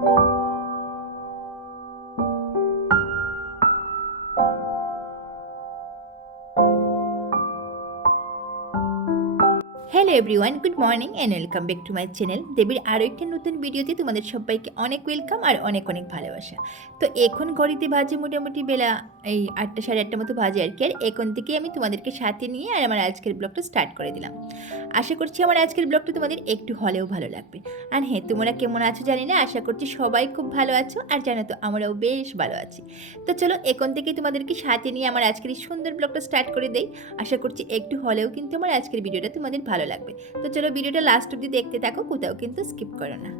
Thank you. Hello everyone, good morning and welcome back to my channel দেবীর আরও একটি নতুন ভিডিওতে তোমাদের সবাইকে অনেক ওয়েলকাম আর অনেক অনেক ভালোবাসা। তো এখন ঘড়িতে বাজে মোটামুটি বেলা এই আটটা সাড়ে আটটা মতো বাজে আর কি, আর এখন থেকে আমি তোমাদেরকে সাথে নিয়ে আর আমার আজকের ব্লগটা স্টার্ট করে দিলাম। আশা করছি আমার আজকের ব্লগটা তোমাদের একটু হলেও ভালো লাগবে। আর হ্যাঁ তোমরা কেমন আছো জানি না, আশা করছি সবাই খুব ভালো আছো আর জানো তো আমরাও বেশ ভালো আছি। তো চলো এখন থেকে তোমাদেরকে সাথে নিয়ে আমার আজকের এই সুন্দর ব্লগটা স্টার্ট করে দেই। আশা করছি একটু হলেও কিন্তু আমার আজকের ভিডিওটা তোমাদের ভালো লাগবে। তো চলো ভিডিওটা লাস্ট অব্দি দেখতে থাকো কোথাও কিন্তু স্কিপ করো না।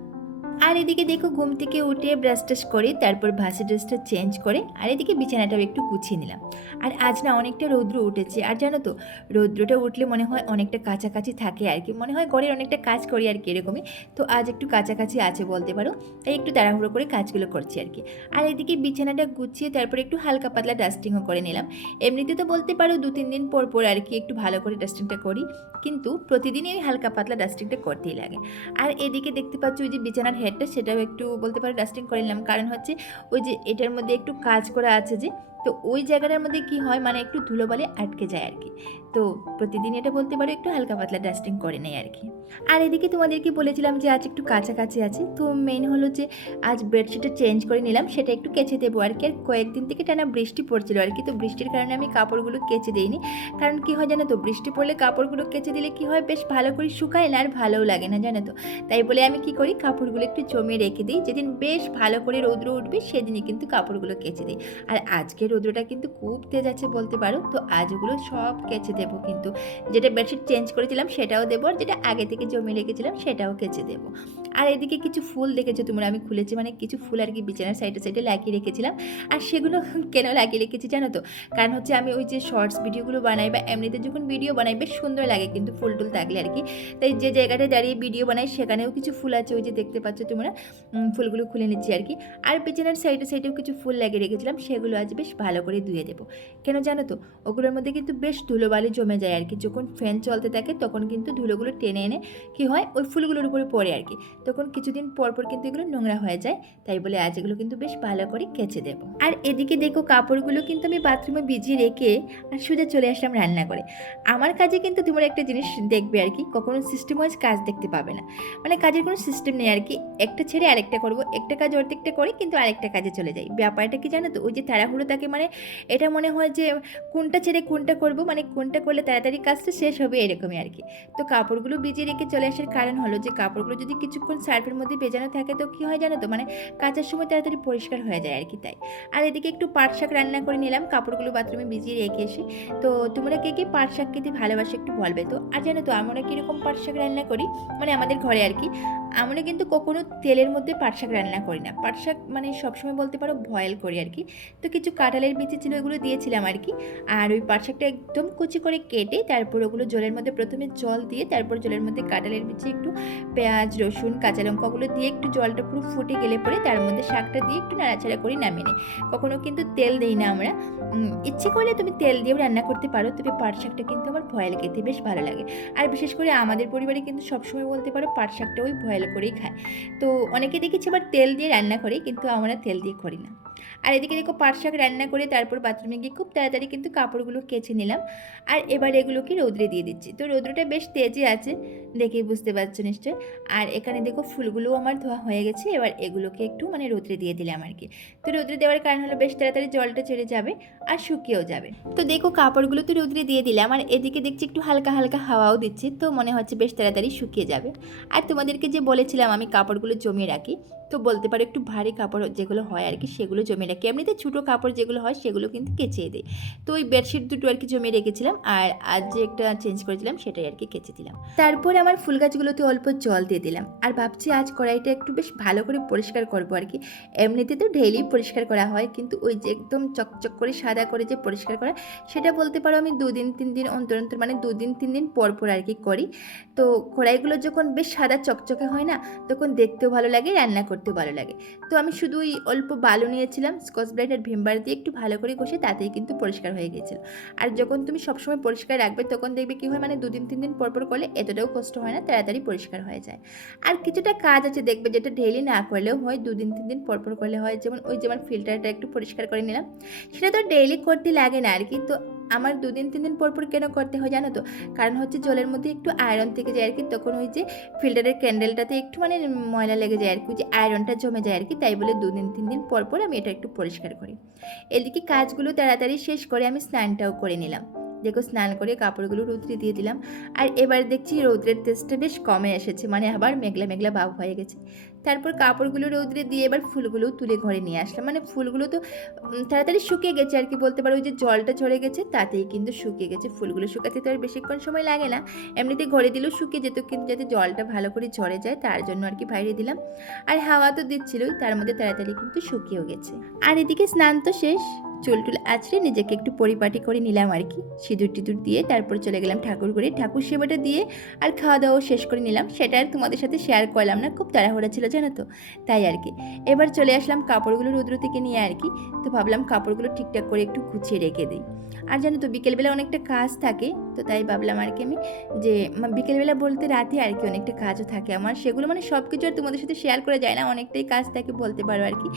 আর এদিকে দেখো ঘুম থেকে উঠে ব্রাশ টাশ করে, তারপর ভাসি ড্রেসটা চেঞ্জ করে, আর এদিকে বিছানাটাও একটু গুছিয়ে নিলাম। আর আজ না অনেকটা রৌদ্র উঠেছে, আর জানো তো, রৌদ্রটা উঠলে মনে হয় অনেকটা কাছাকাছি থাকে আর কি, মনে হয় ঘরের অনেকটা কাজ করি আর কি এরকমই, তো আজ একটু কাছাকাছি আছে বলতে পারো, তাই একটু তাড়াহুড়ো করে কাজগুলো করছি আর কি। আর এদিকে বিছানাটা গুছিয়ে তারপর একটু হালকা পাতলা ডাস্টিংও করে নিলাম। এমনিতে তো বলতে পারো দু তিন দিন পর পর আর কি একটু ভালো করে ডাস্টিংটা করি, কিন্তু প্রতিদিনই হালকা পাতলা ডাস্টিংটা করতেই লাগে। আর এদিকে দেখতে পাচ্ছ ওই যে বিছানার হেডটা সেটাও একটু বলতে পারো ডাস্টিং করে নিলাম। কারণ হচ্ছে ওই যে এটার মধ্যে একটু কাজ করা আছে যে তো ওই জায়গাটার মধ্যে কি হয়? মানে একটু ধুলোবালি আটকে যায় আর কি তো প্রতিদিন এটা বলতে পারো একটু হালকা পাতলা ডাস্টিং করে নেই আর কি আর এদিকে তোমাদেরকে বলেছিলাম যে আজ একটু কাছাকাছি আছে। তো মেন হলো যে আজ বেডশিটটা চেঞ্জ করে নিলাম, সেটা একটু কেচে দেবো আর কি আর কয়েকদিন থেকে টানা বৃষ্টি পড়ছিল আর কি তো বৃষ্টির কারণে আমি কাপড়গুলো কেচে দিইনি। কারণ কি হয় জানো তো? বৃষ্টি পড়লে কাপড়গুলো কেচে দিলে কি হয়? বেশ ভালো করে শুকায় না আর ভালোও লাগে না, জানো তো? তাই বলে আমি কি করি? কাপড়গুলো একটু জমিয়ে রেখে দিই। যেদিন বেশ ভালো করে রৌদ্র উঠবে, সেদিনই কিন্তু কাপড়গুলো কেচে দিই। আর আজকে রৌদ্রটা কিন্তু খুব তেজ আছে বলতে পারো। তো আজ ওগুলো সব কেচে দেবো কিন্তু। যেটা বেডশিট চেঞ্জ করেছিলাম সেটাও দেবো আর যেটা আগে থেকে জমিয়ে রেখেছিলাম সেটাও কেচে দেবো। আর এদিকে কিছু ফুল দেখেছ তোমরা? আমি খুলেছি মানে কিছু ফুল আর কি বিছানার সাইডে সাইডে লাগিয়ে রেখেছিলাম। আর সেগুলো কেন লাগিয়ে রেখেছি জানো তো? কারণ হচ্ছে আমি ওই যে শর্টস ভিডিওগুলো বানাই বা এমনিতে যখন ভিডিও বানাই বেশ সুন্দর লাগে কিন্তু ফুল টুল থাকলে আর কি। তাই যে জায়গাটায় দাঁড়িয়ে ভিডিও বানাই সেখানেও কিছু ফুল আছে ওই যে দেখতে পাচ্ছ তোমরা? ফুলগুলো খুলে নিচ্ছি আর কি। আর বিছানার সাইডে সাইডেও কিছু ফুল লাগিয়ে রেখেছিলাম, সেগুলো আজ বেশ ভালো করে ধুয়ে দেবো। কেন জানো তো? ওগুলোর মধ্যে কিন্তু বেশ ধুলোবালি জমে যায় আর কি। যখন ফ্যান চলতে থাকে, তখন কিন্তু ধুলোগুলো টেনে এনে কি হয়? ওই ফুলগুলোর উপরে পড়ে আর কি। তখন কিছুদিন পর পর কিন্তু এগুলো নোংরা হয়ে যায়। তাই বলে আজ এগুলো কিন্তু বেশ ভালো করে কেচে দেবো। আর এদিকে দেখো, কাপড়গুলো কিন্তু আমি বাথরুমে ভিজিয়ে রেখে আর সোজা চলে আসলাম রান্না করে আমার কাজে কিন্তু তোমরা একটা জিনিস দেখবে আর কি, কখনো সিস্টেম ওয়াইজ কাজ দেখতে পাবে না। মানে কাজের কোনো সিস্টেম নেই আর কি। একটা ছেড়ে আরেকটা করব, একটা কাজ অর্ধেকটা করে কিন্তু আরেকটা কাজে চলে যাই। ব্যাপারটা কি জানো তো? ওই যে তাড়াহুড়ো থাকে মানে এটা মনে হয় যে কোনটা ছেড়ে কোনটা করব মানে কোনটা করলে তাড়াতাড়ি কাজটা শেষ হবে এরকমই আর কি। তো কাপড়গুলো ভিজিয়ে রেখে চলে আসার কারণ হলো যে কাপড়গুলো যদি কিছুক্ষণ সার্ফের মধ্যে ভেজানো থাকে তো কী হয় জানো তো? মানে কাচার সময় তাড়াতাড়ি পরিষ্কার হয়ে যায় আর কি তাই। আর এদিকে একটু পাট শাক রান্না করে নিলাম, কাপড়গুলো বাথরুমে ভিজিয়ে রেখে এসে। তো তোমরা কে কে পাট শাক খেতে ভালোবাসো একটু বলবে তো? আর জানো তো, আমরা কীরকম পাট শাক রান্না করি মানে আমাদের ঘরে আর কি। আমরা কিন্তু কখনো তেলের মধ্যে পাট শাক রান্না করি না। পাট শাক মানে সবসময় বলতে পারো বয়েল করি আর কি। তো কিছু কাঁঠালের বিচি ছিল ওগুলো দিয়েছিলাম আর কি। আর ওই পাট শাকটা একদম কুচি করে কেটে তারপর ওগুলো জলের মধ্যে প্রথমে জল দিয়ে তারপর জলের মধ্যে কাঁঠালের বিচি একটু পেঁয়াজ, রসুন, কাঁচা লঙ্কা ওগুলো দিয়ে একটু জলটা পুরো ফুটে গেলে পরে তার মধ্যে শাকটা দিয়ে একটু নাড়াচাড়া করে নামিয়ে নিই। কখনো কিন্তু তেল দিই না আমরা। ইচ্ছে করলে তুমি তেল দিয়েও রান্না করতে পারো, তবে পাট শাকটা কিন্তু আমার ভয়েল খেতে বেশ ভালো লাগে। আর বিশেষ করে আমাদের পরিবারে কিন্তু সবসময় বলতে পারো পাট শাকটা ওই ভয়েল করেই খায়। তো অনেকে দেখেছি আবার তেল দিয়ে রান্না করে, কিন্তু আমরা তেল দিয়ে করি না। আর এদিকে দেখো পাট শাক রান্না করে তারপর বাথরুমে গিয়ে খুব তাড়াতাড়ি কিন্তু কাপড়গুলো কেচে নিলাম। আর এবার এগুলোকে রৌদ্রে দিয়ে দিচ্ছি। তো রৌদ্রটা বেশ তেজে আছে দেখেই বুঝতে পারছ নিশ্চয়? আর এখানে দেখো ফুলগুলোও আমার ধোয়া হয়ে গেছে, এবার এগুলোকে একটু মানে রৌদ্রে দিয়ে দিলাম আর কি। তো রৌদ্রে দেওয়ার কারণ হলো বেশ তাড়াতাড়ি জলটা ছেড়ে যাবে আর শুকিয়েও যাবে। তো দেখো কাপড়গুলো তো রৌদ্রে দিয়ে দিলাম, আর এদিকে দেখছি একটু হালকা হালকা হাওয়াও দিচ্ছি, তো মনে হচ্ছে বেশ তাড়াতাড়ি শুকিয়ে যাবে। আর তোমাদেরকে যে বলেছিলাম আমি কাপড়গুলো জমিয়ে রাখি তো বলতে পারো একটু ভারী কাপড় যেগুলো হয় আর কি, সেগুলো জমিয়ে রাখি। এমনিতে ছোটো কাপড় যেগুলো হয় সেগুলো কিন্তু কেচে দিই। তো ওই বেডশিট দুটো আর কি জমিয়ে রেখেছিলাম আর আজ যে একটা চেঞ্জ করেছিলাম সেটাই আর কি কেচে দিলাম। তারপর আমার ফুল গাছগুলোতে অল্প জল দিয়ে দিলাম আর ভাবছি আজ কড়াইটা একটু বেশ ভালো করে পরিষ্কার করব আর কি। এমনিতে তো ডেইলি পরিষ্কার করা হয় কিন্তু ওই যে একদম চকচক করে সাদা করে যে পরিষ্কার করা সেটা বলতে পারো আমি দুদিন তিন দিন অন্তর অন্তর মানে দুদিন তিন দিন পর পর আর কি করি। তো কড়াইগুলো যখন বেশ সাদা চকচকে হয় না তখন দেখতেও ভালো লাগে, রান্না করতে করতেও ভালো লাগে। তো আমি শুধু ওই অল্প বালু নিয়েছিলাম, স্কচ ব্রাইট আর ভিমবার দিয়ে একটু ভালো করে ঘষে তাতেই কিন্তু পরিষ্কার হয়ে গিয়েছিল। আর যখন তুমি সবসময় পরিষ্কার রাখবে তখন দেখবে কী হয় মানে দুদিন, তিন দিন পর পর করলে এতটাও কষ্ট হয় না, তাড়াতাড়ি পরিষ্কার হয়ে যায়। আর কিছুটা কাজ আছে দেখবে যেটা ডেইলি না করলেও হয়, দুদিন, তিন দিন পর পর করলে হয়। যেমন ওই যেমন ফিল্টারটা একটু পরিষ্কার করে নিলাম। সেটা তো ডেইলি করতে লাগে না আর কি তো আমার দুদিন তিন দিন পর পর কেন করতে হয় জানো তো? কারণ হচ্ছে জলের মধ্যে একটু আয়রন থেকে যায় আর কি, তখন ওই যে ফিল্টারের ক্যান্ডেলটাতে একটু মানে ময়লা লেগে যায় আর কি যে আয়রনটা জমে যায় আর কি, তাই বলে দুদিন তিন দিন পরপর পর আমি এটা একটু পরিষ্কার করি। এদিকে কাজগুলো তাড়াতাড়ি শেষ করে আমি স্নানটাও করে নিলাম। দেখো স্নান করে কাপড়গুলো রৌদ্রে দিয়ে দিলাম। আর এবার দেখছি রৌদ্রের তেজটা বেশ কমে এসেছে মানে আবার মেঘলা মেঘলা ভাব হয়ে গেছে। তারপর কাপড়গুলো রৌদ্রে দিয়ে এবার ফুলগুলো তুলে ঘরে নিয়ে আসলাম। মানে ফুলগুলো তো তাড়াতাড়ি শুকিয়ে গেছে আর কি বলতে পারো, ওই যে জলটা ঝরে গেছে তাতেই কিন্তু শুকিয়ে গেছে। ফুলগুলো শুকাতে তো আর বেশিক্ষণ সময় লাগে না। এমনিতে ঘরে দিলেও শুকিয়ে যেত, কিন্তু যাতে জলটা ভালো করে ঝরে যায় তার জন্য আর কি বাইরে দিলাম। আর হাওয়া তো দিচ্ছিলই, তার মধ্যে তাড়াতাড়ি কিন্তু শুকিয়েও গেছে। আর এদিকে স্নান তো শেষ। চুল টুল আছড়ে নিজেকে একটু পরিপাটি করে নিলাম আর কি। সিঁদুর টিঁদুর দিয়ে তারপর চলে গেলাম ঠাকুর করে ঠাকুর সেবাটা দিয়ে আর খাওয়া দাওয়া শেষ করে নিলাম। সেটা আর তোমাদের সাথে শেয়ার করলাম না। খুব তাড়াহুড়া ছিল, জানো তো? তাই আর কি। এবার চলে আসলাম কাপড়গুলো রুদ্র থেকে নিয়ে আর কি। তো ভাবলাম কাপড়গুলো ঠিকঠাক করে একটু গুছিয়ে রেখে দিই। আর জানো তো, বিকেলবেলা অনেকটা কাজ থাকে। তো তাই ভাবলাম আর কি আমি যে বিকেলবেলা বলতে রাতে আর কি অনেকটা কাজও থাকে আমার। সেগুলো মানে সব কিছু আর তোমাদের সাথে শেয়ার করা যায় না, অনেকটাই কাজ থাকে বলতে পারো আর কি।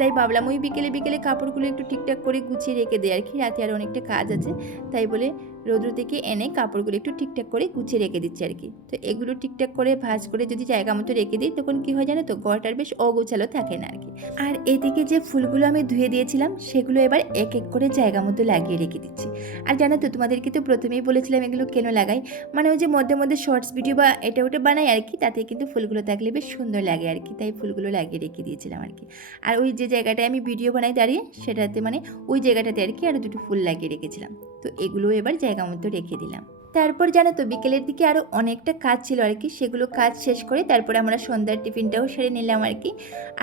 তাই ভাবলাম ওই বিকেলে বিকেলে কাপড়গুলো একটু ঠিকঠাক করে গুছিয়ে রেখে দেয় আর কি, রাতে আর অনেকটা কাজ আছে। তাই বলে রৌদ্র থেকে এনে কাপড়গুলো একটু ঠিকঠাক করে গুছিয়ে রেখে দিচ্ছি আর কি। তো এগুলো ঠিকঠাক করে ভাঁজ করে যদি জায়গা মতো রেখে দিই, তখন কী হয় জানো তো গড়টার বেশ অগোছালো থাকে না আর কি। আর এদিকে যে ফুলগুলো আমি ধুয়ে দিয়েছিলাম, সেগুলো এবার এক এক করে জায়গা মতো লাগিয়ে রেখে দিচ্ছি। আর জানো তো, তোমাদেরকে তো প্রথমেই বলেছিলাম এগুলো কেন লাগাই? মানে ওই যে মধ্যে মধ্যে শর্টস ভিডিও বা এটা ওটা বানাই আর কি তাতে কিন্তু ফুলগুলো থাকলে বেশ সুন্দর লাগে আর কি তাই ফুলগুলো লাগিয়ে রেখে দিয়েছিলাম আর কি আর ওই যে জায়গাটায় আমি ভিডিও বানাই দাঁড়িয়ে, সেটাতে মানে ওই জায়গাটাতে আর কি আরও দুটো ফুল লাগিয়ে রেখেছিলাম। তো এগুলো এবার জায়গা মতো রেখে দিলাম। তারপর জানো তো, বিকেলের দিকে আরও অনেকটা কাজ ছিল আর কি সেগুলো কাজ শেষ করে তারপর আমরা সন্ধ্যার টিফিনটাও সেরে নিলাম আর কি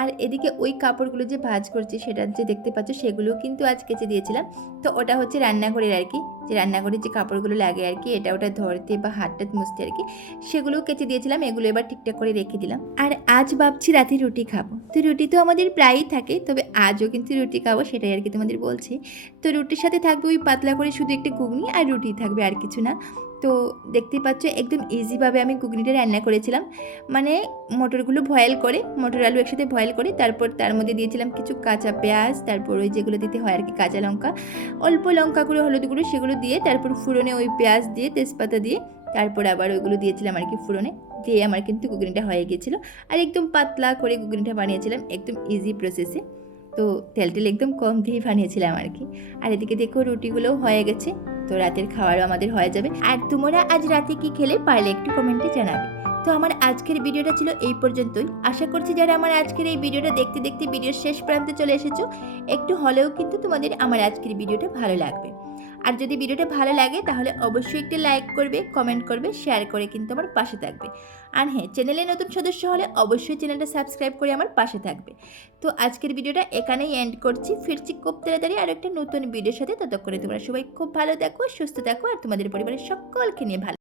আর এদিকে ওই কাপড়গুলো যে ভাঁজ করছি, সেটা যে দেখতে পাচ্ছ সেগুলোও কিন্তু আজ কেচে দিয়েছিলাম, তো ওটা হচ্ছে রান্নাঘরের আর কি যে রান্নাঘরের যে কাপড়গুলো লাগে আর কি, এটা ওটা ধরতে বা হাতটা মুছতে আর কি, সেগুলোও কেচে দিয়েছিলাম, এগুলো এবার ঠিকঠাক করে রেখে দিলাম। আর আজ ভাবছি রাতে রুটি খাব। তো রুটি তো আমাদের প্রায়ই থাকে, তবে আজও কিন্তু রুটি খাব সেটাই আর কি তোমাদের বলছি। তো রুটির সাথে থাকবে ওই পাতলা করে শুধু একটি ঘুগনি আর রুটি থাকবে আর কিছু না। তো দেখতেই পাচ্ছ, একদম ইজিভাবে আমি ঘুগনিটা রান্না করেছিলাম। মানে মটরগুলো ভয়েল করে, মটর আলু একসাথে ভয়েল করে, তারপর তার মধ্যে দিয়েছিলাম কিছু কাঁচা পেঁয়াজ, তারপর ওই যেগুলো দিতে হয় আর কি কাঁচা লঙ্কা। অল্প লঙ্কা গুঁড়ো, হলুদ গুঁড়ো সেগুলো দিয়ে তারপর ফুরনে ওই পেঁয়াজ দিয়ে, তেজপাতা দিয়ে, তারপর আবার ওইগুলো দিয়েছিলাম আর কি ফুরনে। দিয়ে আমার কিন্তু ঘুগনিটা হয়ে গিয়েছিল। আর একদম পাতলা করে ঘুগনিটা বানিয়েছিলাম, একদম ইজি প্রসেসে তো তেল টেল একদম কম দিয়ে বানিয়েছিলাম আর কি আর এদিকে দেখো রুটিগুলোও হয়ে গেছে, তো রাতের খাওয়ারও আমাদের হয়ে যাবে। আর তোমরা আজ রাতে কি খেলে পারলে একটু কমেন্টে জানাবে। তো আমার আজকের ভিডিওটা ছিল এই পর্যন্তই। আশা করছি যারা আমার আজকের এই ভিডিওটা দেখতে দেখতে ভিডিওর শেষ প্রান্তে চলে এসেছ, একটু হলেও কিন্তু তোমাদের আমার আজকের ভিডিওটা ভালো লাগবে। আর যদি ভিডিওটা ভালো লাগে, তাহলে অবশ্যই একটি লাইক করবে কমেন্ট করবে শেয়ার করে কিন্তু আমার পাশে থাকবে। আর হ্যাঁ চ্যানেলে নতুন সদস্য হলে অবশ্যই চ্যানেলটা সাবস্ক্রাইব করে আমার পাশে থাকবে। তো আজকের ভিডিওটা এখানেই এন্ড করছি। ফিরছি খুব তাড়াতাড়ি আর একটা নতুন ভিডিওর সাথে। ততক্ষণে তোমরা সবাই খুব ভালো থাকো, সুস্থ থাকো, আর তোমাদের পরিবারের সকলকে নিয়ে ভালো